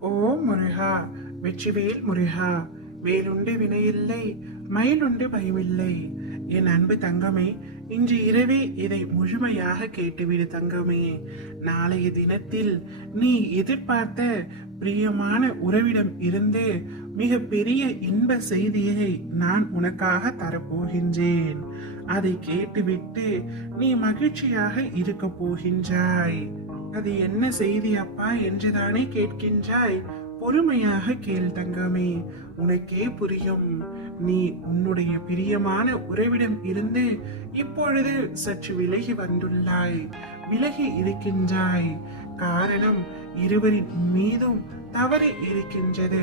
ஓ முருகா வெற்றிவேல் முருகா வேலுண்டு வினையில்லை மயிலுண்டு பயமில்லை. என் அன்பு தங்கமே இன்று இரவே இதை முழுமையாக கேட்டுவிடு தங்கமே. நாளைய தினத்தில் நீ எதிர்பார்த்த பிரியமான உறவிடம் இருந்து மிக பெரிய இன்ப செய்தியை நான் உனக்காக தரப்போகின்றேன். அதை கேட்டுவிட்டு நீ மகிழ்ச்சியாக இருக்க போகின்றாய். அது என்ன செய்தி அப்பா என்றுதானே கேட்கின்றாய்? பொறுமையாக கேள் தங்கமே உனக்கே புரியும். நீ உன்னுடைய பிரியமான உறவிடம் இருந்து இப்பொழுது சற்று விலகி வந்துள்ளாய். விலகி இருக்கின்றாய். காரணம் இருவரின் மீதும் தவறு இருக்கின்றது.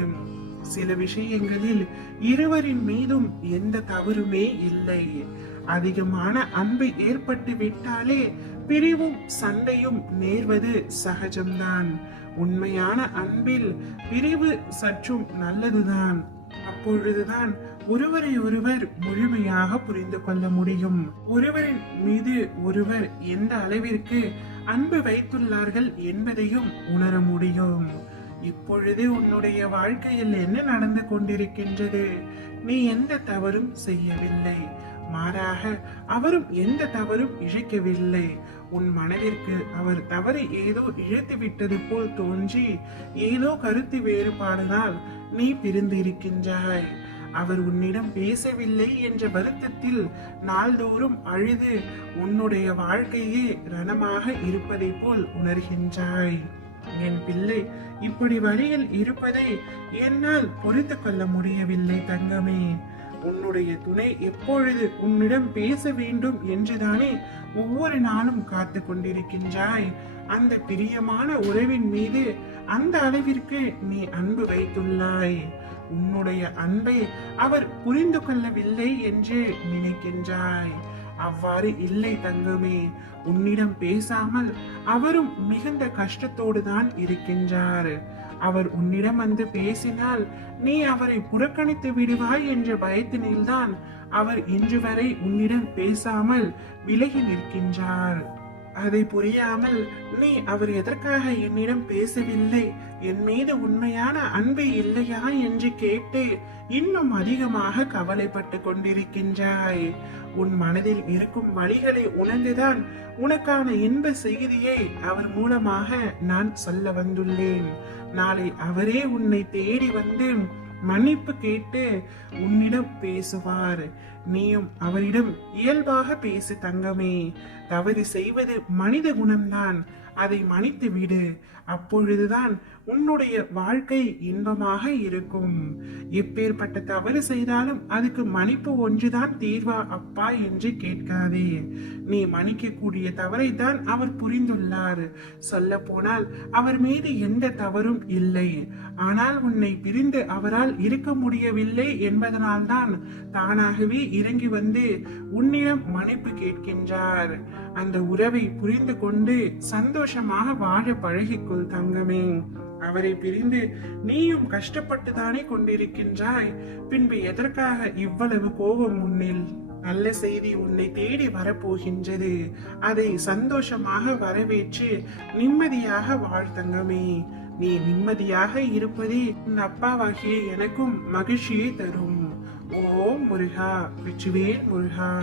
சில விஷயங்களில் இருவரின் மீதும் எந்த தவறுமே இல்லை. அதிகமான அன்பு ஏற்பட்டு விட்டாலே பிரிவும் சண்டையும் நேர்வது சகஜம்தான். உண்மையான அன்பில் பிரிவு சற்றும் நல்லதுதான். அப்பொழுதுதான் ஒருவரை ஒருவர் முழுமையாக புரிந்து கொள்ள முடியும். ஒருவரின் மீது ஒருவர் எந்த அளவிற்கு அன்பு வைத்துள்ளார்கள் என்பதையும் உணர முடியும். இப்பொழுது உன்னுடைய வாழ்க்கையில் என்ன நடந்து கொண்டிருக்கின்றது? நீ எந்த தவறும் செய்யவில்லை. மாறாக அவரும் எந்த தவறும் இழைக்கவில்லை. உன் மனதிற்கு அவர் தவறு ஏதோ இழைத்து விட்டது போல் தோன்றி ஏதோ கருத்து வேறுபாடுனால் நீ பிரிந்திருக்கின்றாய். அவர் உன்னிடம் பேசவில்லை என்ற வருத்தத்தில் நாள்தோறும் அழுது உன்னுடைய வாழ்க்கையே ரணமாக இருப்பதை போல் உணர்கின்றாய். என் பிள்ளை இப்படி வழியில் இருப்பதை என்னால் புரிந்து கொள்ள முடியவில்லை தங்கமே. உன்னுடைய துணை எப்பொழுது உன்னிடம் பேச வேண்டும் என்றுதானே ஒவ்வொரு நாளும் காத்து கொண்டிருக்கின்றாய். அந்த பிரியமான உறவின் மீது அந்த அளவிற்கு நீ அன்பு வைத்துள்ளாய். உன்னுடைய அன்பை அவர் புரிந்து கொள்ளவில்லை என்று நினைக்கின்றாய். அவ்வாறு இல்லை தங்கமே உன்னிடம் பேசாமல் அவரும் மிகுந்த கஷ்டத்தோடு தான் இருக்கின்றார். அவர் உன்னிடம் வந்து பேசினால் நீ அவரை புறக்கணித்து விடுவாய் என்ற பயத்தினில்தான் அவர் இன்று வரை உன்னிடம் பேசாமல் விலகி நிற்கின்றார். அதை புரியாமல் நீ அவர் எதற்காக என்னிடம் பேசவில்லை? என் மீது உண்மையான அன்பு இல்லையா? என்று கேட்டு இன்னும் அதிகமாக கவலைப்பட்டு கொண்டிருக்கின்றாய். உன் மனதில் இருக்கும் வழிகளை உணர்ந்துதான் உனக்கான இன்ப செய்தியை அவர் மூலமாக நான் சொல்ல வந்துள்ளேன். நாளை அவரே உன்னை தேடி வந்து மன்னிப்பு கேட்டு உன்னிடம் பேசுவார். நீயும் அவரிடம் இயல்பாக பேசு தங்கமே. தவறு செய்வது மனித குணம்தான். அதை மன்னித்து விடு. அப்பொழுதுதான் உன்னுடைய வாழ்க்கை இன்பமாக இருக்கும். எப்பேற்பட்ட தவறு செய்தாலும் அதுக்கு மன்னிப்பு ஒன்றுதான் தீர்வா அப்பா என்று கேட்காதே. நீ மன்னிக்கக்கூடிய தவறை தான் அவர் புரிந்துள்ளார். சொல்ல போனால் அவர் மீது எந்த தவறும் இல்லை. ஆனால் உன்னை பிரிந்து அவரால் இருக்க முடியவில்லை என்பதனால்தான் தானாகவே இறங்கி வந்து உன்னிடம் மன்னிப்பு கேட்கின்றார். அந்த உறவை புரிந்து கொண்டு சந்தோஷமாக வாழ பழகிக்கொள் தங்கமே. அவரை பிரிந்து நீயும் கஷ்டப்பட்டுதானே கொண்டிருக்கின்றாய். பின்பு எதற்காக இவ்வளவு கோபம் உன்னில்? நல்ல செய்தி உன்னை தேடி வரப்போகின்றது. அதை சந்தோஷமாக வரவேற்று நிம்மதியாக வாழ்த்தங்கமே நீ நிம்மதியாக இருப்பதே உன் அப்பாவாகிய எனக்கும் மகிழ்ச்சியை தரும். ஓம் முருகா வெற்றிவேல் முருகா.